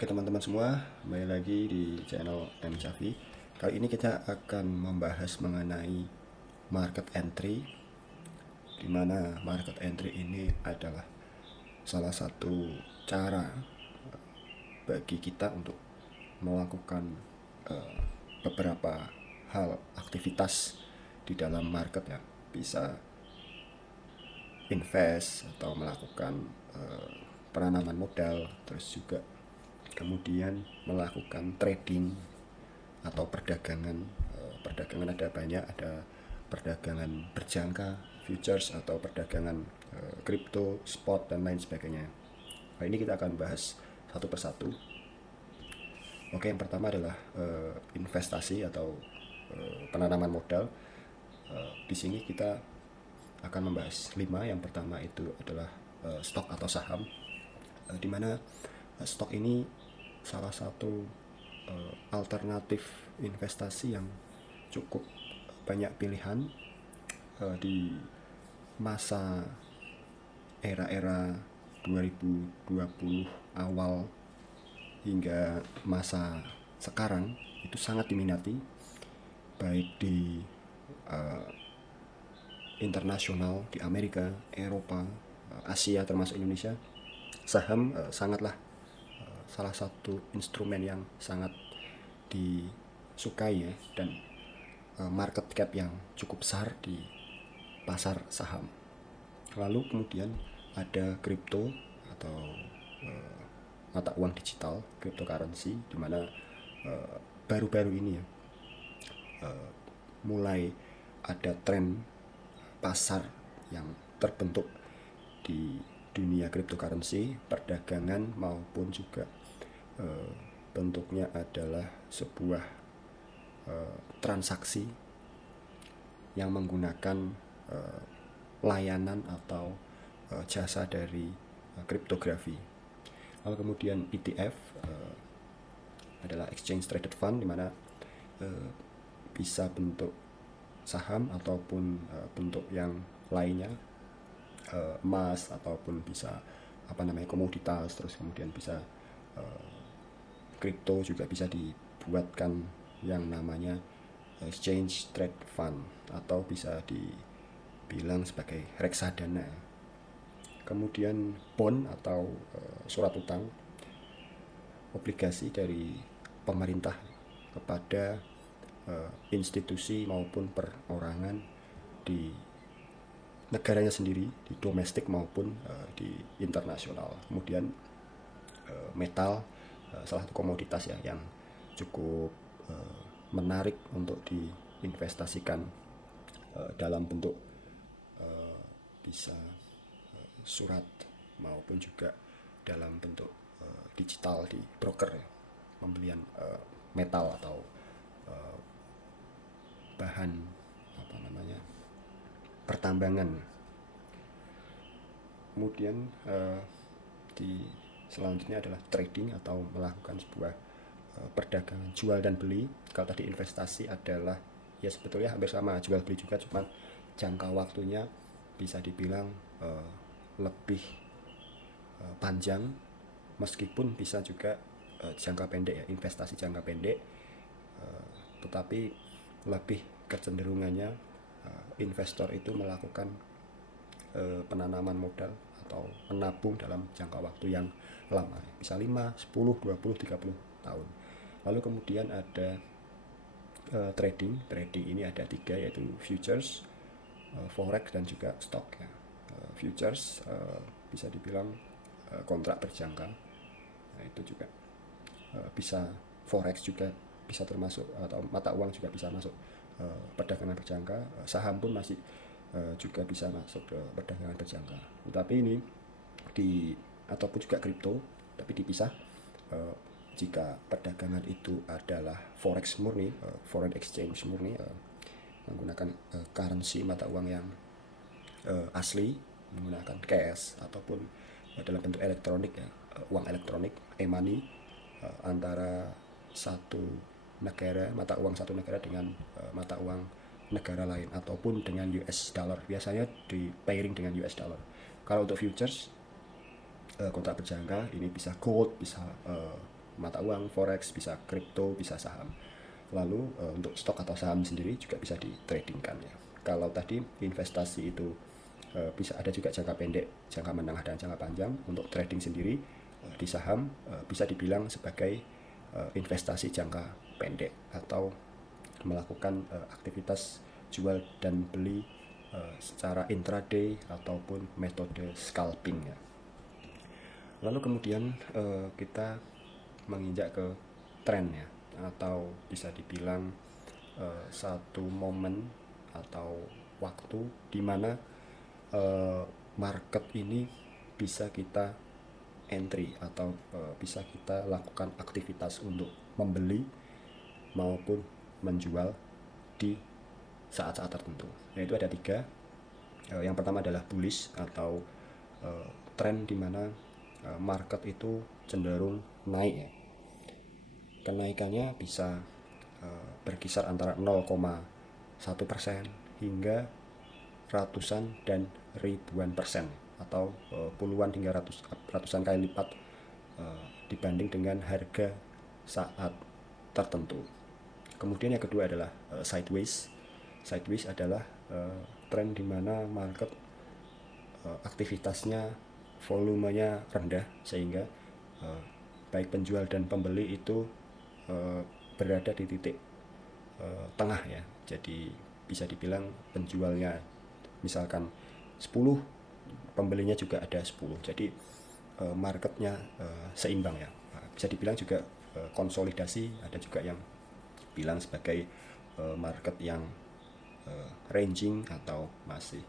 Oke teman-teman semua, kembali lagi di channel M Chavi. Kali ini kita akan membahas mengenai market entry, di mana market entry ini adalah salah satu cara bagi kita untuk melakukan eh, beberapa hal aktivitas di dalam market ya. Bisa invest atau melakukan penanaman modal, terus juga kemudian melakukan trading atau perdagangan. Perdagangan ada banyak, ada perdagangan berjangka, futures, atau perdagangan kripto, spot, dan lain sebagainya. Nah, ini kita akan bahas satu persatu. Oke, yang pertama adalah investasi atau penanaman modal. Di sini kita akan membahas 5. Yang pertama itu adalah stok atau saham, di mana stok ini salah satu alternatif investasi yang cukup banyak pilihan di masa era-era 2020 awal hingga masa sekarang. Itu sangat diminati baik di internasional, di Amerika, Eropa, Asia termasuk Indonesia. Saham sangatlah salah satu instrumen yang sangat disukai ya, dan market cap yang cukup besar di pasar saham. Lalu kemudian ada kripto atau mata uang digital, cryptocurrency, di mana baru-baru ini ya mulai ada tren pasar yang terbentuk di dunia cryptocurrency, perdagangan maupun juga bentuknya adalah sebuah transaksi yang menggunakan layanan atau jasa dari kriptografi. Lalu kemudian ETF adalah exchange traded fund, di mana bisa bentuk saham ataupun bentuk yang lainnya, emas ataupun bisa komoditas, terus kemudian bisa kripto juga bisa dibuatkan yang namanya exchange trade fund atau bisa dibilang sebagai reksadana. Kemudian bond atau surat utang, obligasi dari pemerintah kepada institusi maupun perorangan di negaranya sendiri, di domestik maupun di internasional. Kemudian metal, salah satu komoditas ya yang cukup menarik untuk diinvestasikan dalam bentuk bisa surat maupun juga dalam bentuk digital di broker ya, pembelian metal atau bahan pertambangan. Kemudian di selanjutnya adalah trading atau melakukan sebuah perdagangan jual dan beli. Kalau tadi investasi adalah ya sebetulnya hampir sama, jual beli juga, cuma jangka waktunya bisa dibilang lebih panjang, meskipun bisa juga jangka pendek ya, investasi jangka pendek, tetapi lebih kecenderungannya investor itu melakukan penanaman modal atau menabung dalam jangka waktu yang lama, bisa 5, 10, 20, 30 tahun. Lalu kemudian ada trading. Trading ini ada 3, yaitu futures, forex, dan juga stock ya. Futures bisa dibilang kontrak berjangka. Nah, itu juga bisa, forex juga bisa termasuk, atau mata uang juga bisa masuk perdagangan berjangka. Saham pun masih juga bisa masuk ke perdagangan berjangka. Tetapi ini ataupun juga kripto, tapi dipisah. Jika perdagangan itu adalah forex murni, foreign exchange murni, menggunakan currency mata uang yang asli, menggunakan cash ataupun dalam bentuk elektronik ya, uang elektronik, e-money, antara satu negara, mata uang satu negara dengan mata uang negara lain, ataupun dengan US dollar. Biasanya di pairing dengan US dollar. Kalau untuk futures, kontrak berjangka ini bisa gold, bisa mata uang, forex, bisa kripto, bisa saham. Lalu untuk stok atau saham sendiri juga bisa di tradingkan ya. Kalau tadi investasi itu bisa ada juga jangka pendek, jangka menengah, dan jangka panjang. Untuk trading sendiri di saham bisa dibilang sebagai investasi jangka pendek atau melakukan aktivitas jual dan beli secara intraday ataupun metode scalping ya. Lalu kemudian kita menginjak ke tren ya, atau bisa dibilang satu momen atau waktu di mana market ini bisa kita entry atau bisa kita lakukan aktivitas untuk membeli maupun menjual di saat-saat tertentu. Yaitu ada 3. Yang pertama adalah bullish atau tren di mana market itu cenderung naik ya. Kenaikannya bisa berkisar antara 0,1% hingga ratusan dan ribuan persen, atau puluhan hingga ratusan kali lipat dibanding dengan harga saat tertentu. Kemudian yang kedua adalah sideways. Sideways adalah tren di mana market aktivitasnya, volumenya rendah, sehingga baik penjual dan pembeli itu berada di titik tengah ya. Jadi bisa dibilang penjualnya misalkan 10, pembelinya juga ada 10. Jadi marketnya seimbang ya. Bisa dibilang juga konsolidasi. Ada juga yang bilang sebagai market yang ranging atau masih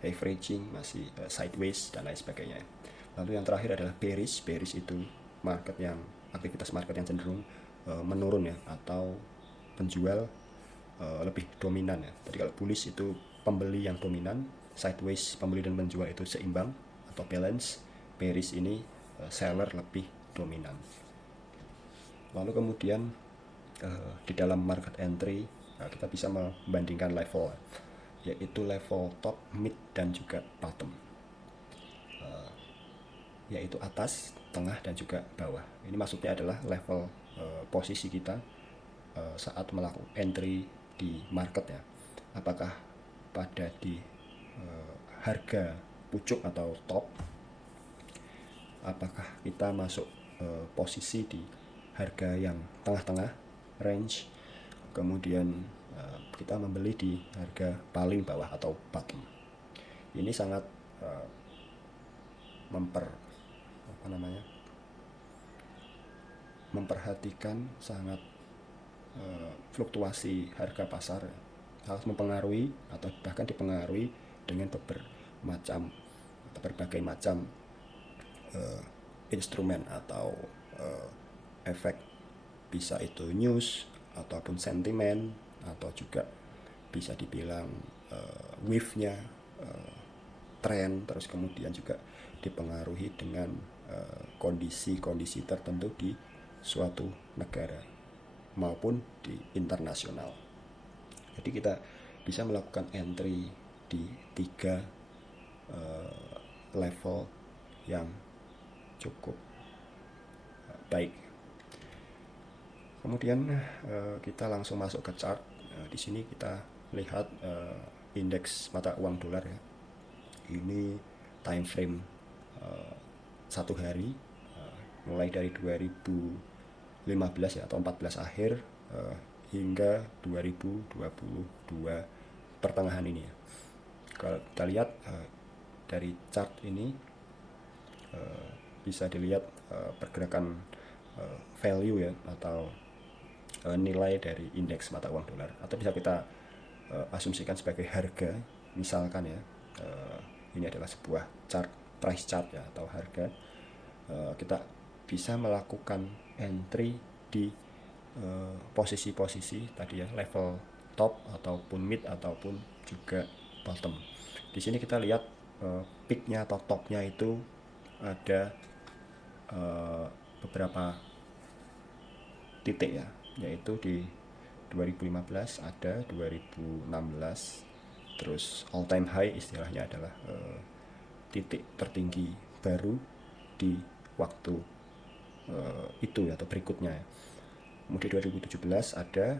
averaging, masih sideways dan lain sebagainya. Lalu yang terakhir adalah bearish. Bearish itu market yang aktivitas market yang cenderung menurun ya, atau penjual lebih dominan ya. Jadi kalau bullish itu pembeli yang dominan, sideways pembeli dan penjual itu seimbang atau balance, bearish ini seller lebih dominan. Lalu kemudian di dalam market entry kita bisa membandingkan level, yaitu level top, mid, dan juga bottom, yaitu atas, tengah, dan juga bawah. Ini maksudnya adalah level posisi kita saat melakukan entry di market ya. Apakah pada di harga pucuk atau top, apakah kita masuk posisi di harga yang tengah-tengah, range, kemudian kita membeli di harga paling bawah atau bottom. Ini sangat memperhatikan sangat fluktuasi harga pasar, sangat mempengaruhi atau bahkan dipengaruhi dengan berbagai macam instrumen atau efek. Bisa itu news ataupun sentimen, atau juga bisa dibilang wave-nya, tren, terus kemudian juga dipengaruhi dengan kondisi-kondisi tertentu di suatu negara maupun di internasional. Jadi kita bisa melakukan entry di 3 level yang cukup baik. Kemudian kita langsung masuk ke chart. Di sini kita lihat indeks mata uang dolar ya. Ini time frame 1 hari, mulai dari 2015 ya, atau 14 akhir hingga 2022 pertengahan ini ya. Kalau kita lihat dari chart ini bisa dilihat pergerakan value ya, atau nilai dari indeks mata uang dolar, atau bisa kita asumsikan sebagai harga. Misalkan ya, ini adalah sebuah chart, price chart ya, atau harga. Kita bisa melakukan entry di posisi-posisi tadi ya, level top ataupun mid ataupun juga bottom. Di sini kita lihat peaknya atau topnya itu ada beberapa titik ya, yaitu di 2015 ada, 2016, terus all time high istilahnya adalah titik tertinggi baru di waktu itu ya, atau berikutnya ya. Kemudian 2017 ada,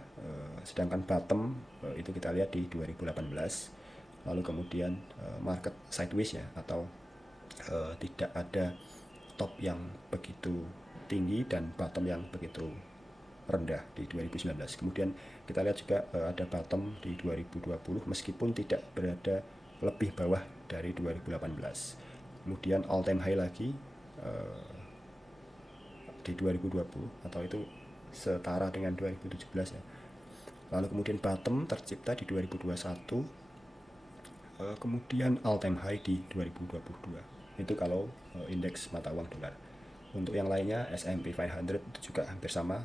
sedangkan bottom itu kita lihat di 2018. Lalu kemudian market sideways ya, atau tidak ada top yang begitu tinggi dan bottom yang begitu rendah di 2019. Kemudian kita lihat juga ada bottom di 2020 meskipun tidak berada lebih bawah dari 2018. Kemudian all time high lagi di 2020, atau itu setara dengan 2017 ya. Lalu kemudian bottom tercipta di 2021, kemudian all time high di 2022. Itu kalau indeks mata uang dolar. Untuk yang lainnya S&P 500 itu juga hampir sama.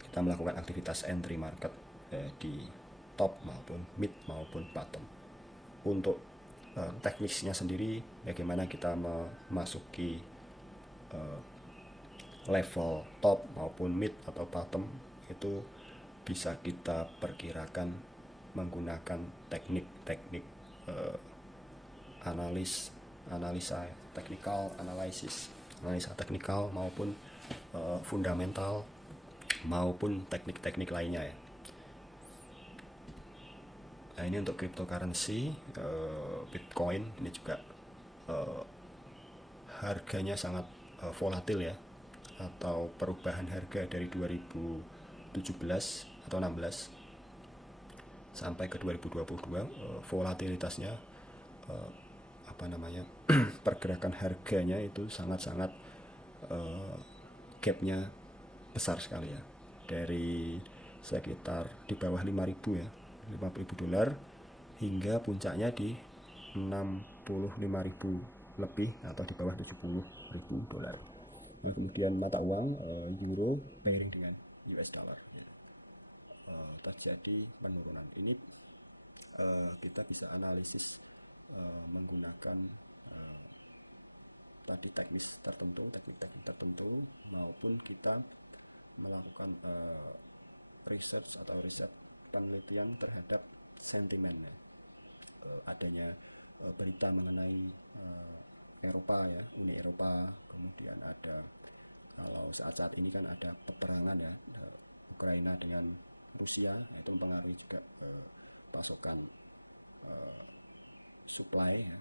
Kita melakukan aktivitas entry market di top maupun mid maupun bottom. Untuk teknisnya sendiri, bagaimana kita memasuki level top maupun mid atau bottom, itu bisa kita perkirakan menggunakan teknik-teknik analisa teknikal, analisa teknikal maupun fundamental maupun teknik-teknik lainnya ya. Nah, ini untuk cryptocurrency, Bitcoin ini juga harganya sangat volatil ya, atau perubahan harga dari 2017 atau 16 sampai ke 2022, volatilitasnya pergerakan harganya itu sangat-sangat gapnya besar sekali ya, dari sekitar di bawah 5.000 ya, 50.000 dolar hingga puncaknya di 65.000 lebih atau di bawah 70.000 dolar. Lalu kemudian mata uang euro pairing dengan US dollar ya, terjadi penurunan. Ini kita bisa analisis menggunakan tadi teknik teknik tertentu, maupun kita melakukan research atau riset penelitian terhadap sentimen ya. Adanya berita mengenai Eropa ya, Uni Eropa, kemudian ada, kalau saat-saat ini kan ada peperangan ya, Ukraina dengan Rusia, itu mempengaruhi juga pasokan supply ya,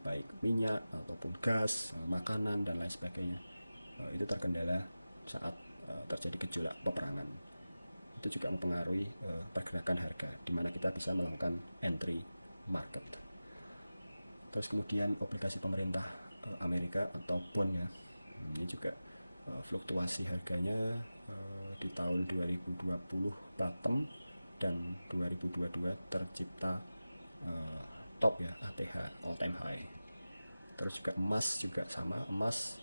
baik minyak ataupun gas, makanan dan lain sebagainya. Itu terkendala saat terjadi gejolak peperangan. Itu juga mempengaruhi pergerakan harga, di mana kita bisa melakukan entry market. Terus kemudian obligasi pemerintah Amerika atau bond ya, ini juga fluktuasi harganya di tahun 2020 bottom dan 2022 tercipta top ya, ATH all time high. Terus juga emas juga sama, emas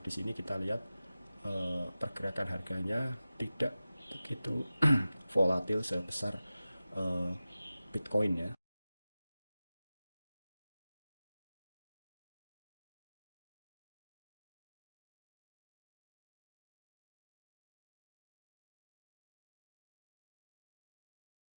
di sini kita lihat pergerakan harganya tidak begitu volatil sebesar Bitcoin ya.